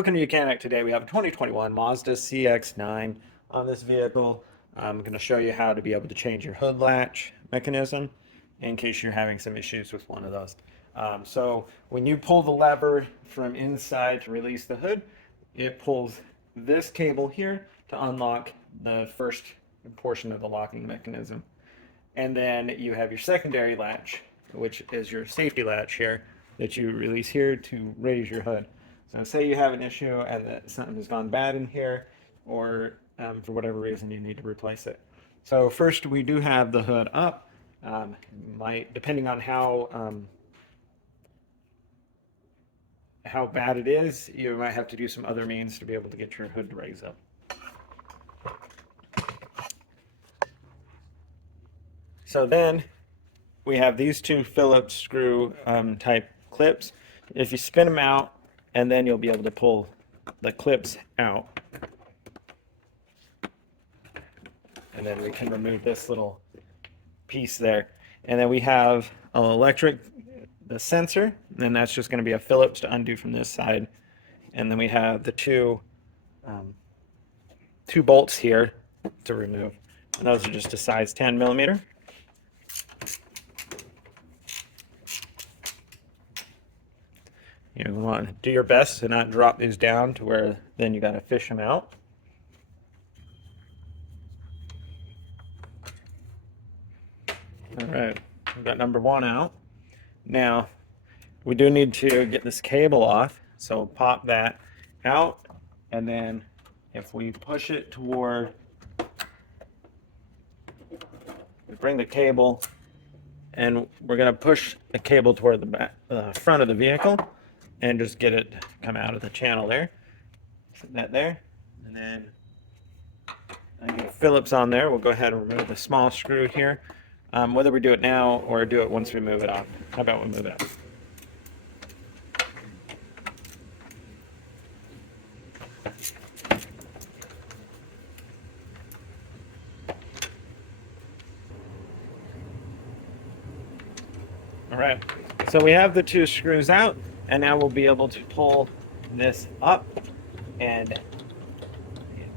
Looking at mechanic today, we have a 2021 Mazda CX-9 on this vehicle. I'm going to show you how to be able to change your hood latch mechanism in case you're having some issues with one of those. So when you pull the lever from inside to release the hood, it pulls this cable here to unlock the first portion of the locking mechanism. And then you have your secondary latch, which is your safety latch here, that you release here to raise your hood. So say you have an issue and that something has gone bad in here, or for whatever reason you need to replace it. So first we do have the hood up. Depending on how bad it is, you might have to do some other means to be able to get your hood to raise up. So then we have these two Phillips screw type clips. If you spin them out, and then you'll be able to pull the clips out. And then we can remove this little piece there. And then we have an the sensor, and that's just going to be a Phillips to undo from this side. And then we have the two bolts here to remove. And those are just a size 10 millimeter. You want to do your best to not drop these down to where then you got to fish them out. All right, we've got number one out. Now, we do need to get this cable off, so pop that out, and then if we push it toward, we bring the cable, and we're going to push the cable toward the front of the vehicle, and just get it to come out of the channel there. Set that there, and then I get Phillips on there. We'll go ahead and remove the small screw here. Whether we do it now or do it once we move it off. How about we move it out? All right, so we have the two screws out, and now we'll be able to pull this up and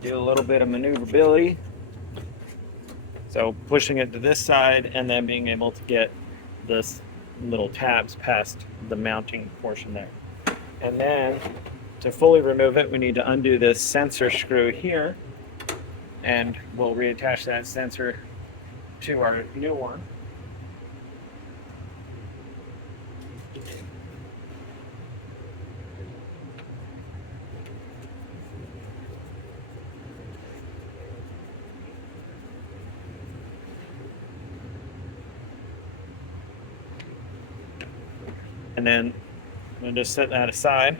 do a little bit of maneuverability. So pushing it to this side and then being able to get this little tabs past the mounting portion there. And then to fully remove it, we need to undo this sensor screw here, and we'll reattach that sensor to our new one. And then we'll just set that aside.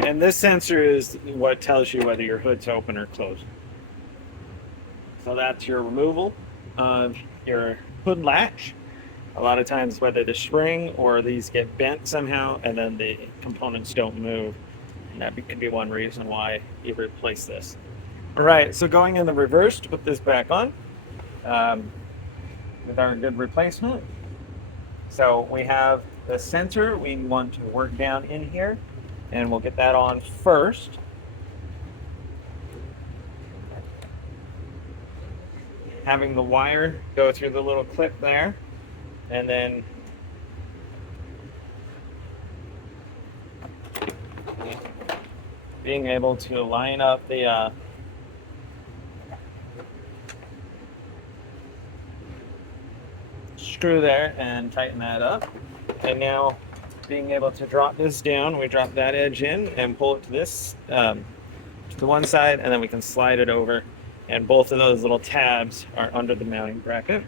And this sensor is what tells you whether your hood's open or closed. So that's your removal of your hood latch. A lot of times whether the spring or these get bent somehow and then the components don't move. And that could be one reason why you replace this. All right, so going in the reverse to put this back on with our good replacement. So we have the sensor we want to work down in here, and we'll get that on first. Having the wire go through the little clip there, and then being able to line up the screw there and tighten that up. And now being able to drop this down, we drop that edge in and pull it to this to the one side, and then we can slide it over, and both of those little tabs are under the mounting bracket.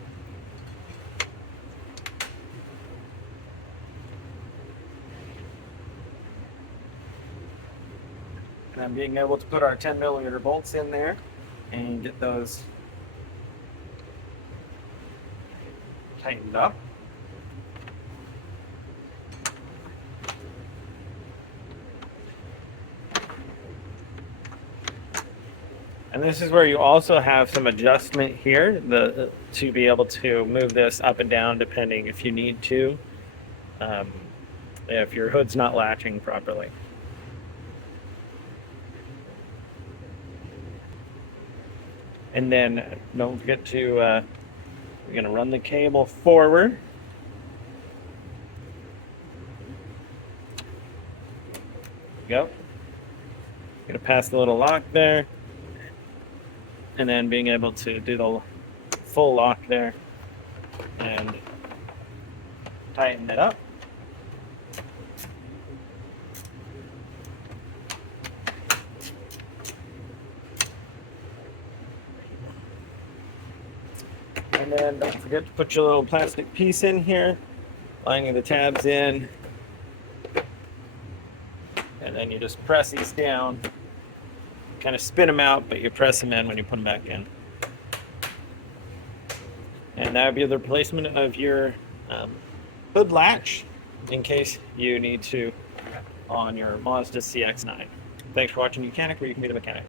And then being able to put our 10 millimeter bolts in there and get those tightened up. And this is where you also have some adjustment here to be able to move this up and down depending if you need to, if your hood's not latching properly. And then don't forget to, we're going to run the cable forward. Go. Going to pass the little lock there. And then being able to do the full lock there and tighten it up. And then don't forget to put your little plastic piece in here, lining the tabs in. And then you just press these down, kind of spin them out, but you press them in when you put them back in. And that would be the replacement of your hood latch in case you need to on your Mazda CX-9. Thanks for watching Mechanic, where you can be the mechanic.